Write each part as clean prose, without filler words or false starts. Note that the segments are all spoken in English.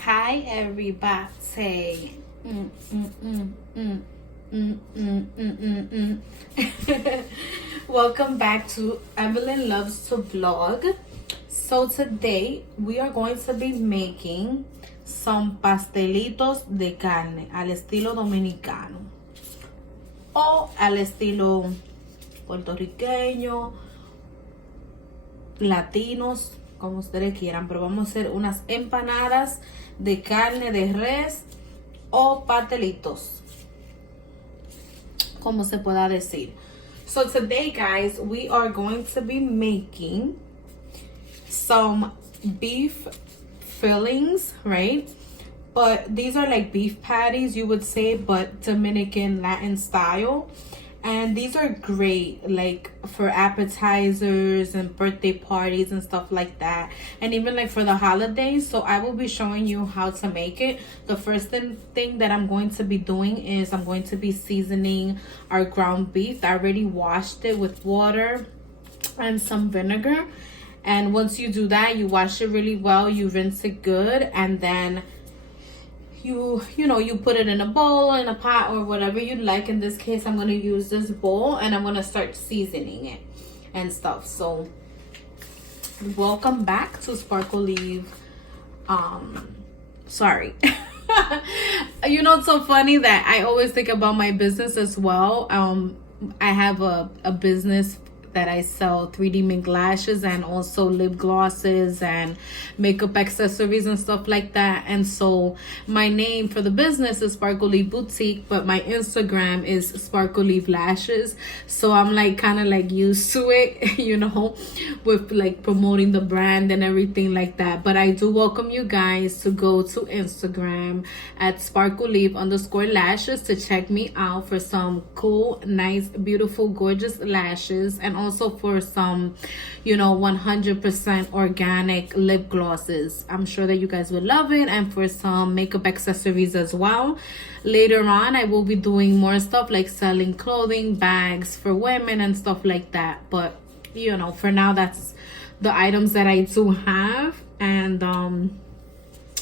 Hi everybody. Mm, mm, mm, mm. Mm, mm, mm, mm, mm. Welcome back to Evelyn Loves to Vlog. So today we are going to be making some pastelitos de carne al estilo dominicano o al estilo puertorriqueño, latinos, como ustedes quieran, pero vamos a hacer unas empanadas de carne de res o pastelitos, como se pueda decir. So today, guys, we are going to be making some beef fillings, right? But these are like beef patties, you would say, but Dominican Latin style. And these are great like for appetizers and birthday parties and stuff like that, and even like for the holidays. So I will be showing you how to make it. The first thing that I'm going to be doing is I'm going to be seasoning our ground beef. I already washed it with water and some vinegar, and once you do that, you wash it really well, you rinse it good, and then you put it in a bowl, in a pot, or whatever you like. In this case, I'm going to use this bowl and I'm going to start seasoning it and stuff. So welcome back to Sparkle Leave. Sorry. It's so funny that I always think about my business as well. I have a business that I sell 3D mink lashes and also lip glosses and makeup accessories and stuff like that. And so my name for the business is Sparkle Leaf Boutique, but my Instagram is Sparkle Leaf Lashes. So I'm like kind of like used to it, with like promoting the brand and everything like that. But I do welcome you guys to go to Instagram at Sparkle Leaf _lashes to check me out for some cool, nice, beautiful, gorgeous lashes, and also for some 100% organic lip glosses. I'm sure that you guys will love it, and for some makeup accessories as well. Later on, I will be doing more stuff like selling clothing, bags for women and stuff like that. But for now, that's the items that I do have. And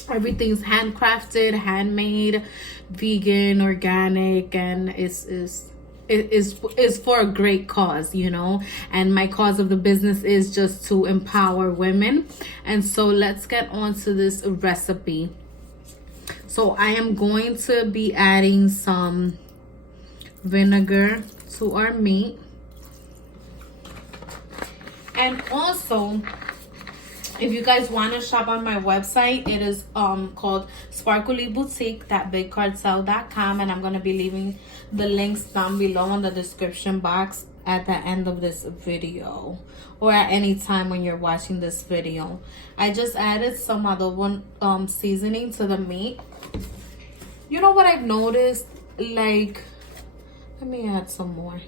everything's handcrafted, handmade, vegan, organic, and is for a great cause, and my cause of the business is just to empower women. And so let's get on to this recipe. So I am going to be adding some vinegar to our meat, and also, if you guys want to shop on my website, it is called sparklyboutique.bigcartel.com, and I'm going to be leaving the links down below in the description box at the end of this video, or at any time when you're watching this video. I just added some adobo seasoning to the meat. You know what I've noticed? Like, let me add some more.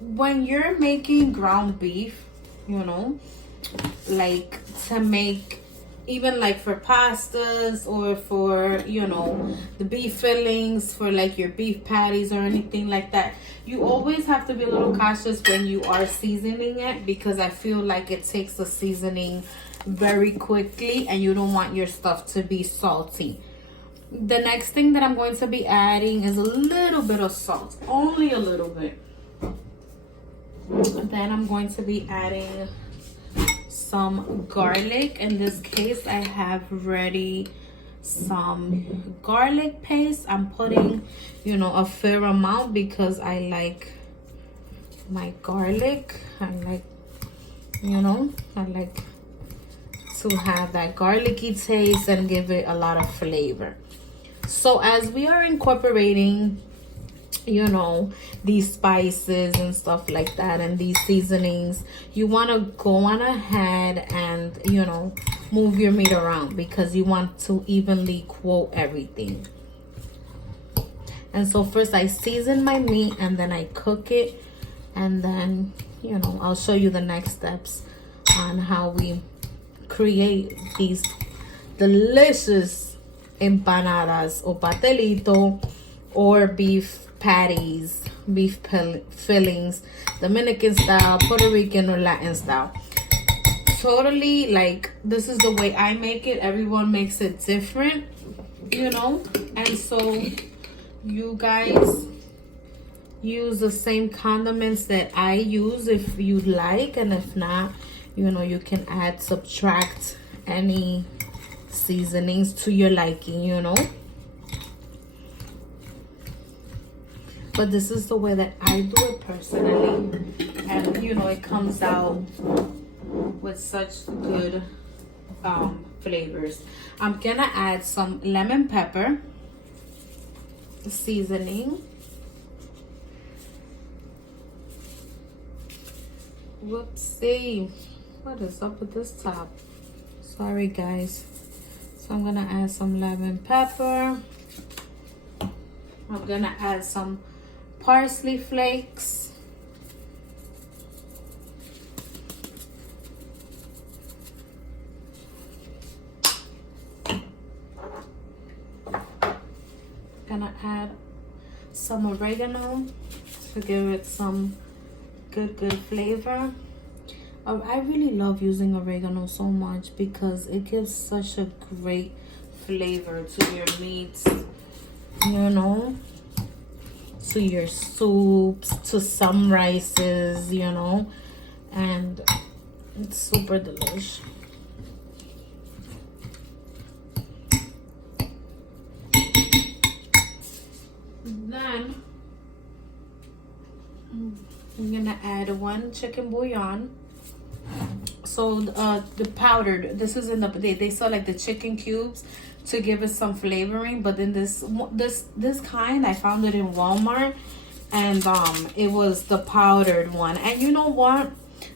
When you're making ground beef, like to make even like for pastas or for the beef fillings for like your beef patties or anything like that, you always have to be a little cautious when you are seasoning it, because I feel like it takes the seasoning very quickly and you don't want your stuff to be salty. The next thing that I'm going to be adding is a little bit of salt, only a little bit. Then I'm going to be adding some garlic. In this case, I have ready some garlic paste. I'm putting a fair amount because I like my garlic. I like to have that garlicky taste and give it a lot of flavor. So as we are incorporating these spices and stuff like that, and these seasonings, you want to go on ahead and move your meat around, because you want to evenly coat everything. And so first I season my meat and then I cook it, and then I'll show you the next steps on how we create these delicious empanadas or pastelito or beef patties, fillings, Dominican style, Puerto Rican, or Latin style. totally like, this is the way I make it. Everyone makes it different, you know. And so you guys use the same condiments that I use if you like, and if not, you know, you can add, subtract any seasonings to your liking, you know. But this is the way that I do it personally, and you know, it comes out with such good flavors. I'm gonna add some lemon pepper seasoning. Whoopsie, what is up with this top? Sorry guys. So I'm gonna add some lemon pepper. I'm gonna add some parsley flakes. Gonna add some oregano to give it some good flavor. I really love using oregano so much because it gives such a great flavor to your meats, you know, to your soups, to some rices, you know, and it's super delicious. Then I'm gonna add 1 chicken bouillon. So the powdered, this is in the, they sell like the chicken cubes to give it some flavoring, but then this kind, I found it in Walmart, and it was the powdered one. And you know what,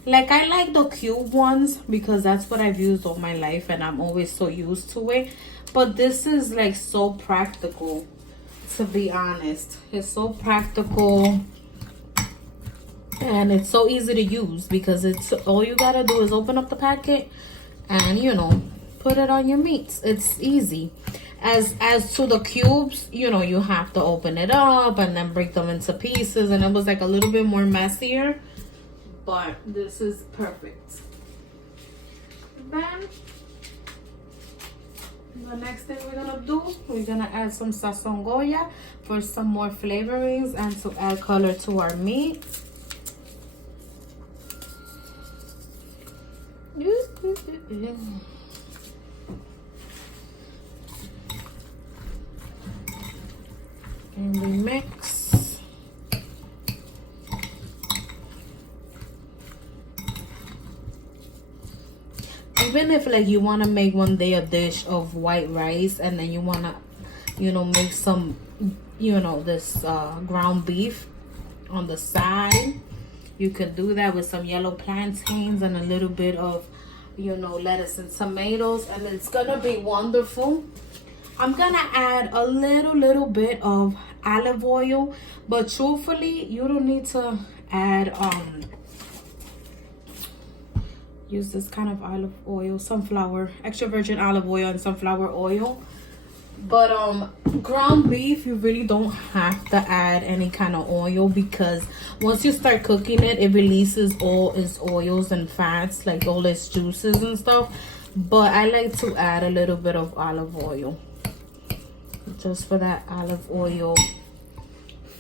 like, I like the cube ones because that's what I've used all my life and I'm always so used to it. But this is like so practical, to be honest. It's so practical and it's so easy to use because it's all you gotta do is open up the packet and, you know, put it on your meats. It's easy. As to the cubes, you know, you have to open it up and then break them into pieces, and it was like a little bit more messier, but this is perfect. Then the next thing we're gonna do, we're gonna add some sazon goya for some more flavorings and to add color to our meat. And we mix. Even if like you want to make one day a dish of white rice and then you want to, you know, make some, you know, this ground beef on the side, you could do that with some yellow plantains and a little bit of, you know, lettuce and tomatoes, and it's gonna be wonderful. I'm gonna add a little bit of olive oil, but truthfully, you don't need to add use this kind of olive oil, sunflower, extra virgin olive oil and sunflower oil. But ground beef, you really don't have to add any kind of oil because once you start cooking it, it releases all its oils and fats, like all its juices and stuff. But I like to add a little bit of olive oil just for that olive oil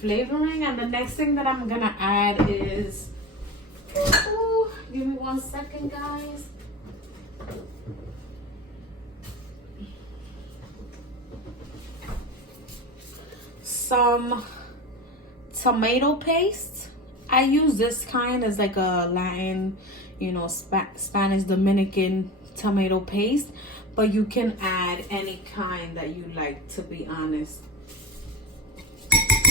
flavoring. And the next thing that I'm gonna add is, ooh, give me 1 second, guys. Some tomato paste. I use this kind as like a Latin, you know, Spanish Dominican tomato paste, but you can add any kind that you like, to be honest.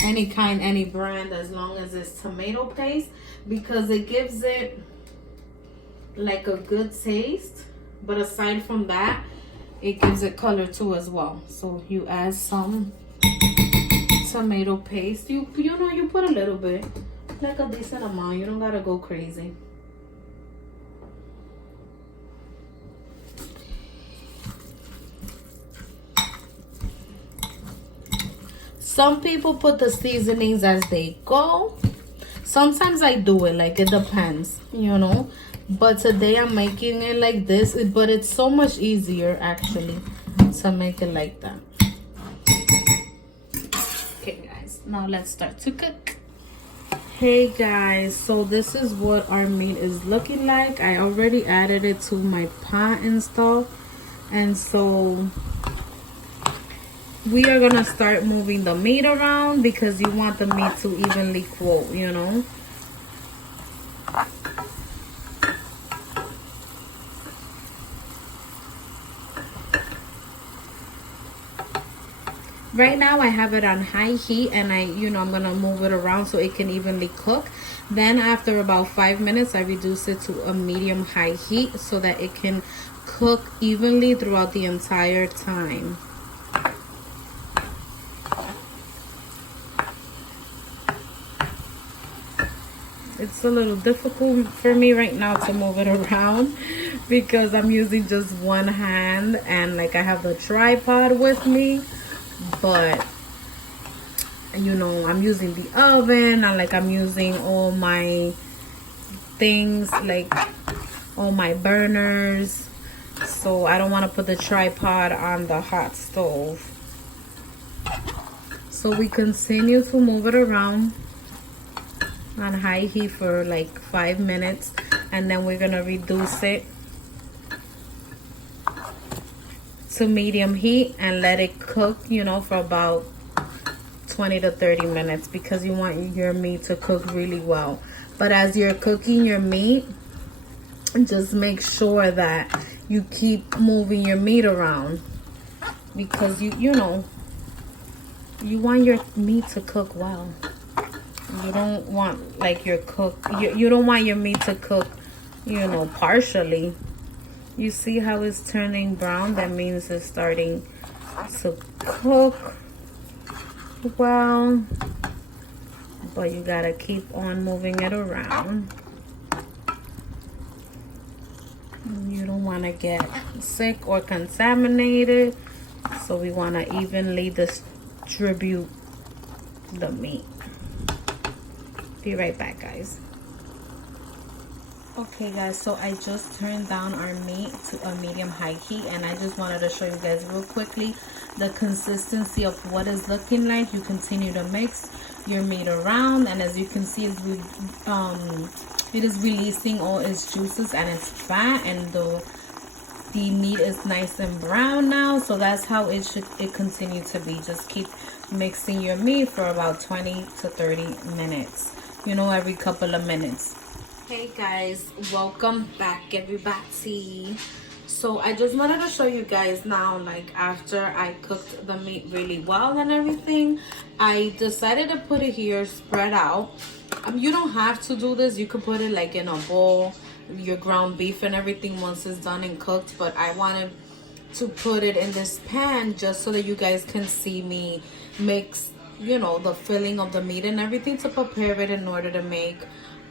Any kind, any brand, as long as it's tomato paste, because it gives it like a good taste. But aside from that, it gives it color too as well. So you add some tomato paste. You know, you put a little bit, like a decent amount. You don't gotta go crazy. Some people put the seasonings as they go. Sometimes I do it, like it depends, you know. But today I'm making it like this, but it's so much easier actually to make it like that. Okay guys, now let's start to cook. Hey guys, so this is what our meat is looking like. I already added it to my pot and stuff, and so we are gonna start moving the meat around because you want the meat to evenly coat, you know. Right now I have it on high heat, and I'm gonna move it around so it can evenly cook. Then after about 5 minutes I reduce it to a medium high heat so that it can cook evenly throughout the entire time. It's a little difficult for me right now to move it around because I'm using just one hand, and like I have the tripod with me, but I'm using the oven, and like I'm using all my things, like all my burners, so I don't want to put the tripod on the hot stove. So we continue to move it around on high heat for like 5 minutes, and then we're gonna reduce it to medium heat and let it cook, for about 20 to 30 minutes because you want your meat to cook really well. But as you're cooking your meat, just make sure that you keep moving your meat around because you want your meat to cook well. You don't want like you don't want your meat to cook, partially. You see how it's turning brown? That means it's starting to cook well, but you gotta keep on moving it around. You don't want to get sick or contaminated, so we want to evenly distribute the meat. Be right back, guys. Okay guys, so I just turned down our meat to a medium high heat, and I just wanted to show you guys real quickly the consistency of what it's looking like. You continue to mix your meat around, and as you can see, it is releasing all its juices and its fat, and the meat is nice and brown now. So that's how it continue to be. Just keep mixing your meat for about 20 to 30 minutes, every couple of minutes. Hey guys, welcome back everybody. So I just wanted to show you guys now, like after I cooked the meat really well and everything, I decided to put it here spread out. You don't have to do this. You could put it like in a bowl, your ground beef and everything once it's done and cooked, but I wanted to put it in this pan just so that you guys can see me mix, the filling of the meat and everything to prepare it in order to make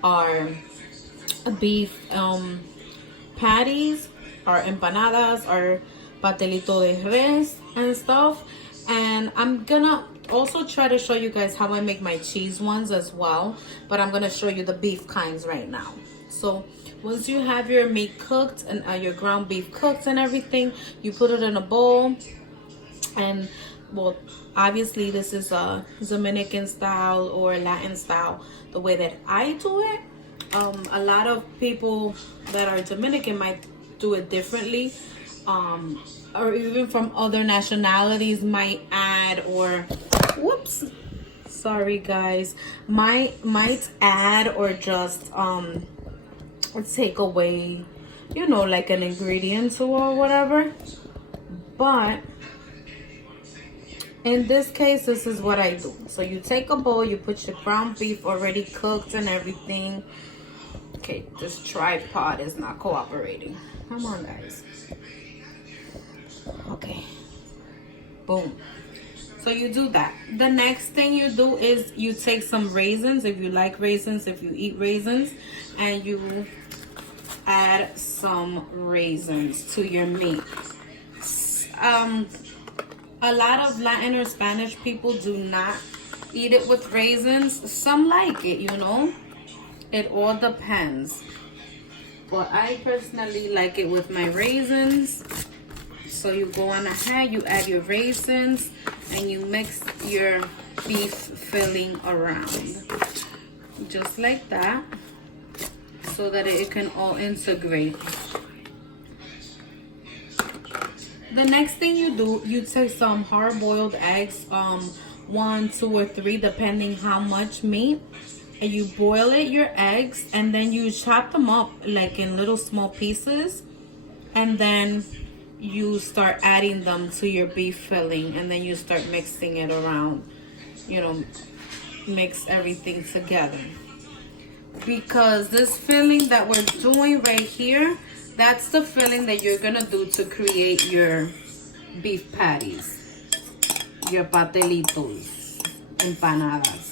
our beef patties, our empanadas, our pastelito de res and stuff. And I'm gonna also try to show you guys how I make my cheese ones as well, but I'm gonna show you the beef kinds right now. So once you have your meat cooked and your ground beef cooked and everything, you put it in a bowl. And well, obviously this is a Dominican style or Latin style, the way that I do it. A lot of people that are Dominican might do it differently, or even from other nationalities might add, or whoops, sorry guys, might add or just take away, like an ingredient or whatever. But in this case, this is what I do. So you take a bowl, you put your ground beef already cooked and everything. Okay, this tripod is not cooperating. Come on, guys. Okay. Boom. So you do that. The next thing you do is you take some raisins, if you like raisins, if you eat raisins, and you add some raisins to your meat. A lot of Latin or Spanish people do not eat it with raisins. Some like it, It all depends. but I personally like it with my raisins. So you go on ahead, you add your raisins, and you mix your beef filling around. Just like that, so that it can all integrate. The next thing you do, you take some hard-boiled eggs, 1, 2, or 3, depending how much meat, and you boil your eggs, and then you chop them up like in little small pieces, and then you start adding them to your beef filling, and then you start mixing it around, you know, mix everything together. Because this filling that we're doing right here, that's the filling that you're gonna do to create your beef patties, your pastelitos, empanadas.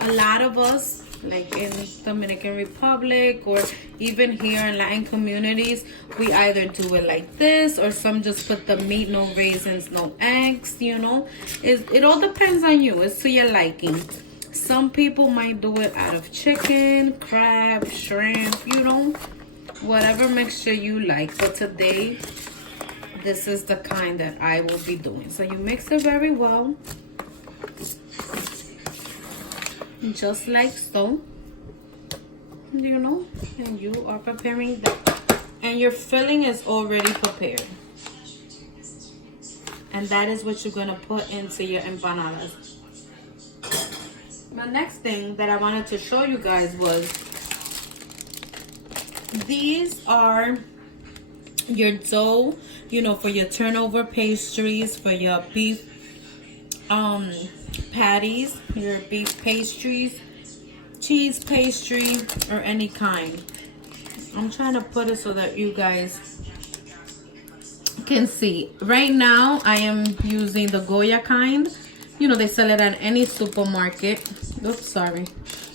A lot of us, like in Dominican Republic or even here in Latin communities, we either do it like this, or some just put the meat, no raisins, no eggs, you know. It all depends on you. It's to your liking. Some people might do it out of chicken, crab, shrimp, you know, whatever mixture you like. But today, this is the kind that I will be doing. So you mix it very well, just like so, you know, and you are preparing that. And your filling is already prepared. And that is what you're gonna put into your empanadas. The next thing that I wanted to show you guys was, these are your dough, you know, for your turnover pastries, for your beef patties, your beef pastries, cheese pastry, or any kind. I'm trying to put it so that you guys can see. Right now I am using the Goya kind. You know, they sell it at any supermarket. Oops, sorry,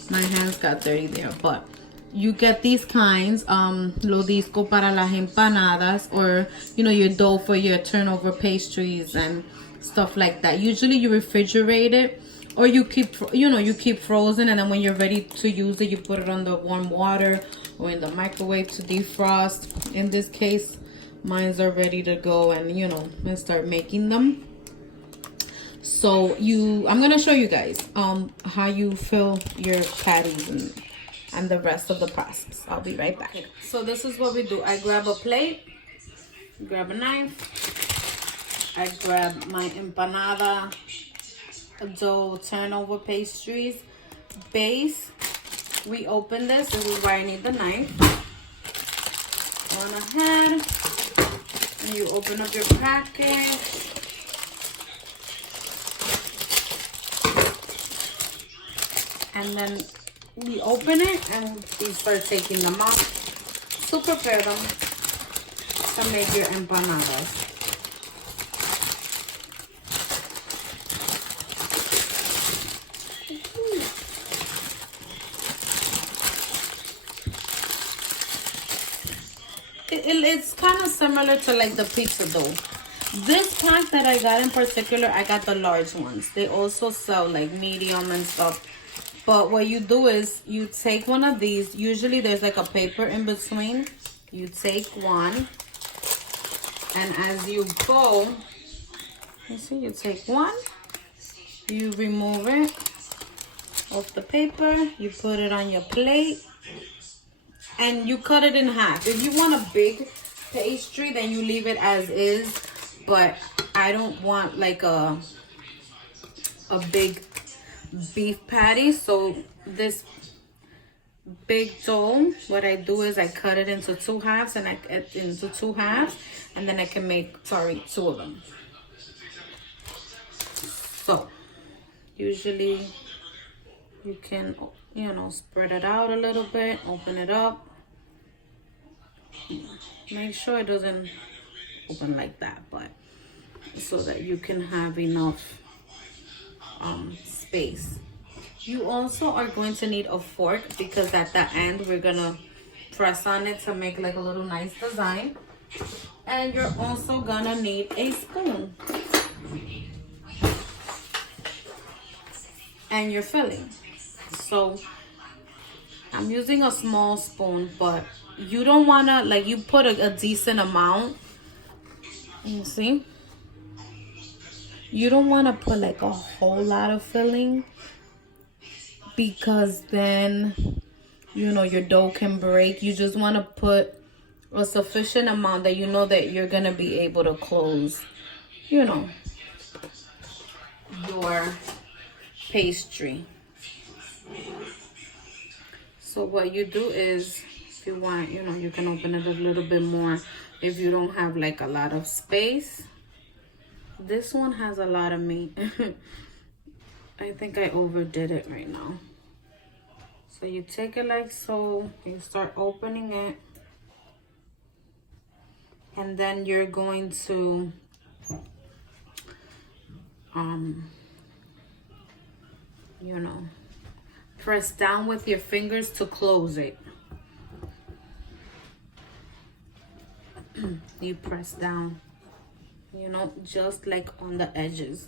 my hands got dirty there. But you get these kinds, lo disco para las empanadas, or you know, your dough for your turnover pastries and stuff like that. Usually you refrigerate it, or you keep, you know, you keep frozen, and then when you're ready to use it, you put it on the warm water or in the microwave to defrost. In this case, mine's are ready to go, and you know, and start making them. So I'm gonna show you guys how you fill your patties and the rest of the process. I'll be right back. So this is what we do. I grab a plate, grab a knife, I grab my empanada dough turnover pastries base. We open this. This is where I need the knife. On ahead, and you open up your package. And then we open it and we start taking them out to prepare them to make your empanadas. It's kind of similar to like the pizza dough. This pack that I got in particular, I got the large ones. They also sell like medium and stuff. But what you do is you take one of these. Usually there's like a paper in between. You take one, and as you go, you see, you take one, you remove it off the paper, you put it on your plate, and you cut it in half. If you want a big pastry, then you leave it as is. But I don't want like a big beef patty, so this big dough, what I do is I cut it into two halves, and and then I can make, two of them. So usually you can, you know, spread it out a little bit, open it up, make sure it doesn't open like that, but so that you can have enough space. You also are going to need a fork, because at the end we're gonna press on it to make like a little nice design. And you're also gonna need a spoon and your filling. So I'm using a small spoon, but you don't want to, like, you put a decent amount. You see? You don't want to put like a whole lot of filling, because then, you know, your dough can break. You just want to put a sufficient amount that you know that you're going to be able to close, you know, your pastry. So what you do is, if you want, you know, you can open it a little bit more if you don't have like a lot of space. This one has a lot of meat. I think I overdid it right now. So you take it like so, you start opening it, and then you're going to you know, press down with your fingers to close it. You press down, you know, just like on the edges.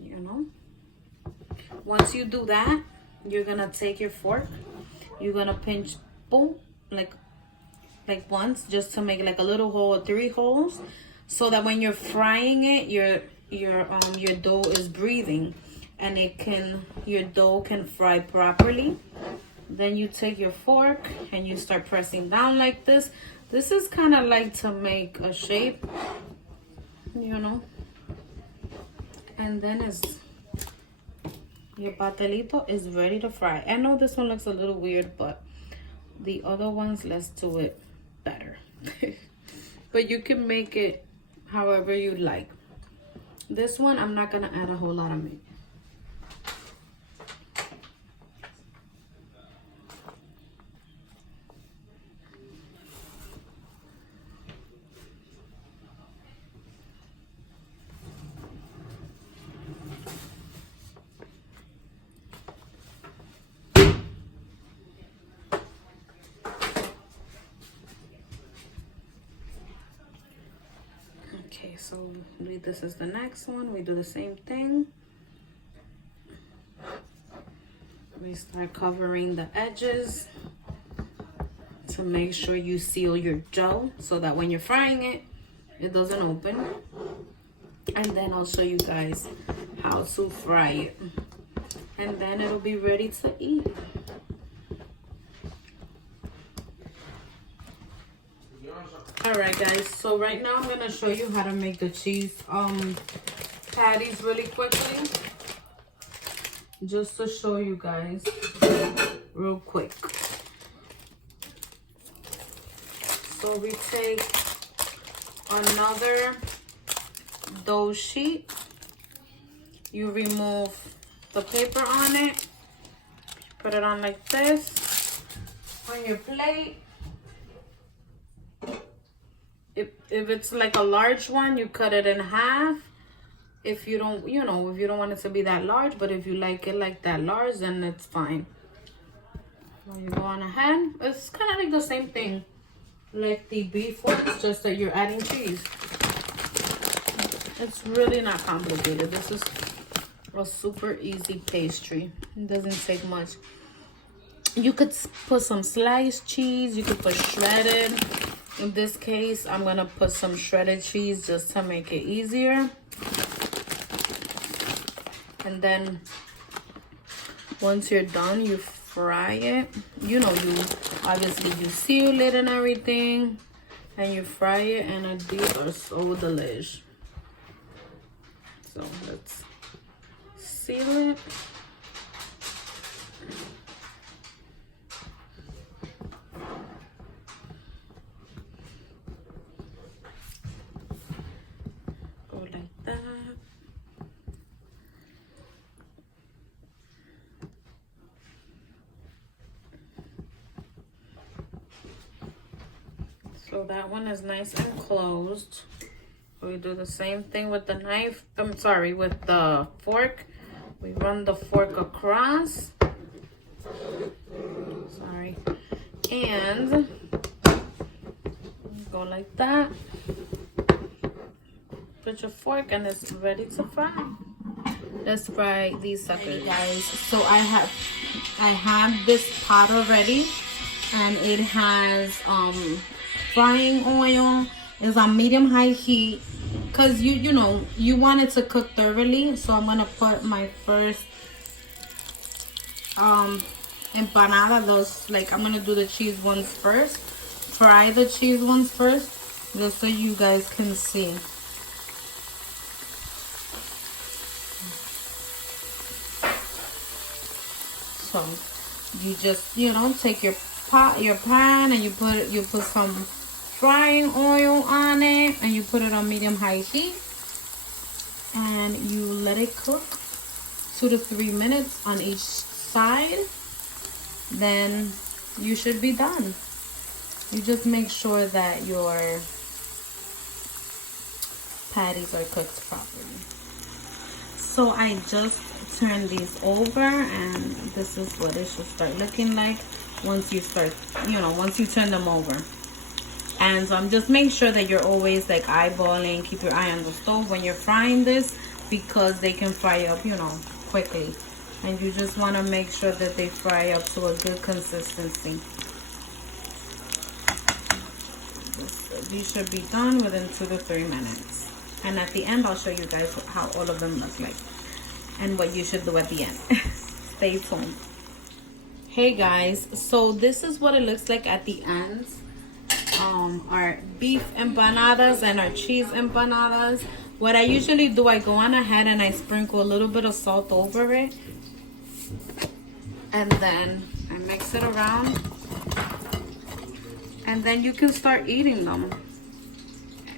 You know, once you do that, you're gonna take your fork, you're gonna pinch, boom, like once, just to make like a little hole, 3 holes, so that when you're frying it, your dough is breathing, and your dough can fry properly. Then you take your fork and you start pressing down like this. This is kind of like to make a shape, you know, and then your pastelito is ready to fry. I know this one looks a little weird, but the other ones, let's do it better. But you can make it however you like. This one, I'm not gonna add a whole lot of meat. Okay, so this is the next one. We do the same thing. We start covering the edges to make sure you seal your dough, so that when you're frying it, it doesn't open. And then I'll show you guys how to fry it, and then it'll be ready to eat. Alright guys, so right now I'm gonna show you how to make the cheese patties really quickly, just to show you guys real quick. So we take another dough sheet, you remove the paper on it, put it on like this on your plate. If it's like a large one, you cut it in half. If you don't, you know, if you don't want it to be that large, but if you like it like that large, then it's fine. So you go on ahead. It's kind of like the same thing like the beef ones, just that you're adding cheese. It's really not complicated. This is a super easy pastry. It doesn't take much. You could put some sliced cheese. You could put shredded. In this case, I'm gonna put some shredded cheese just to make it easier. And then once you're done, you fry it. You know, you obviously you seal it and everything, and you fry it, and these are so delish. So let's seal it. So that one is nice and closed. We do the same thing with the knife. I'm sorry, with the fork. We run the fork across. Sorry. And go like that. Put your fork and it's ready to fry. Let's fry these suckers, guys. So I have this pot already, and it has frying oil. It's on medium high heat, because you know you want it to cook thoroughly. So I'm gonna put my first empanada. Those, like, I'm gonna do the cheese ones first. Fry the cheese ones first, just so you guys can see. So you just, you know, take your pan, and you put some frying oil on it, and you put it on medium high heat, and you let it cook 2 to 3 minutes on each side. Then you should be done. You just make sure that your patties are cooked properly. So I just turned these over, and this is what it should start looking like once you start, you know, once you turn them over. And so just make sure that you're always like eyeballing, keep your eye on the stove when you're frying this, because they can fry up, you know, quickly. And you just want to make sure that they fry up to a good consistency. These should be done within 2 to 3 minutes. And at the end, I'll show you guys how all of them look like and what you should do at the end. Stay tuned. Hey guys, so this is what it looks like at the end. Our beef empanadas and our cheese empanadas. What I usually do, I go on ahead and I sprinkle a little bit of salt over it, and then I mix it around, and then you can start eating them,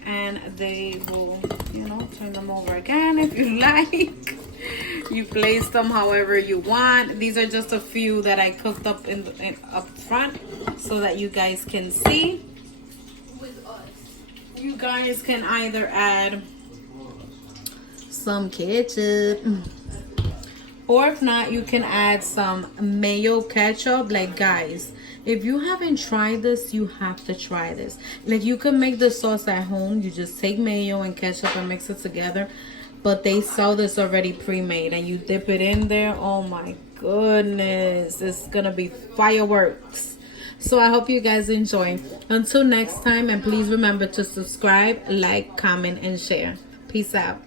and they will, you know, turn them over again if you like. You place them however you want. These are just a few that I cooked up up front so that you guys can see. You guys can either add some ketchup, or if not, you can add some mayo ketchup. Like, guys, if you haven't tried this, you have to try this. Like, you can make the sauce at home. You just take mayo and ketchup and mix it together, but they sell this already pre-made, and you dip it in there. Oh my goodness, it's gonna be fireworks. So I hope you guys enjoy. Until next time, and please remember to subscribe, like, comment, and share. Peace out.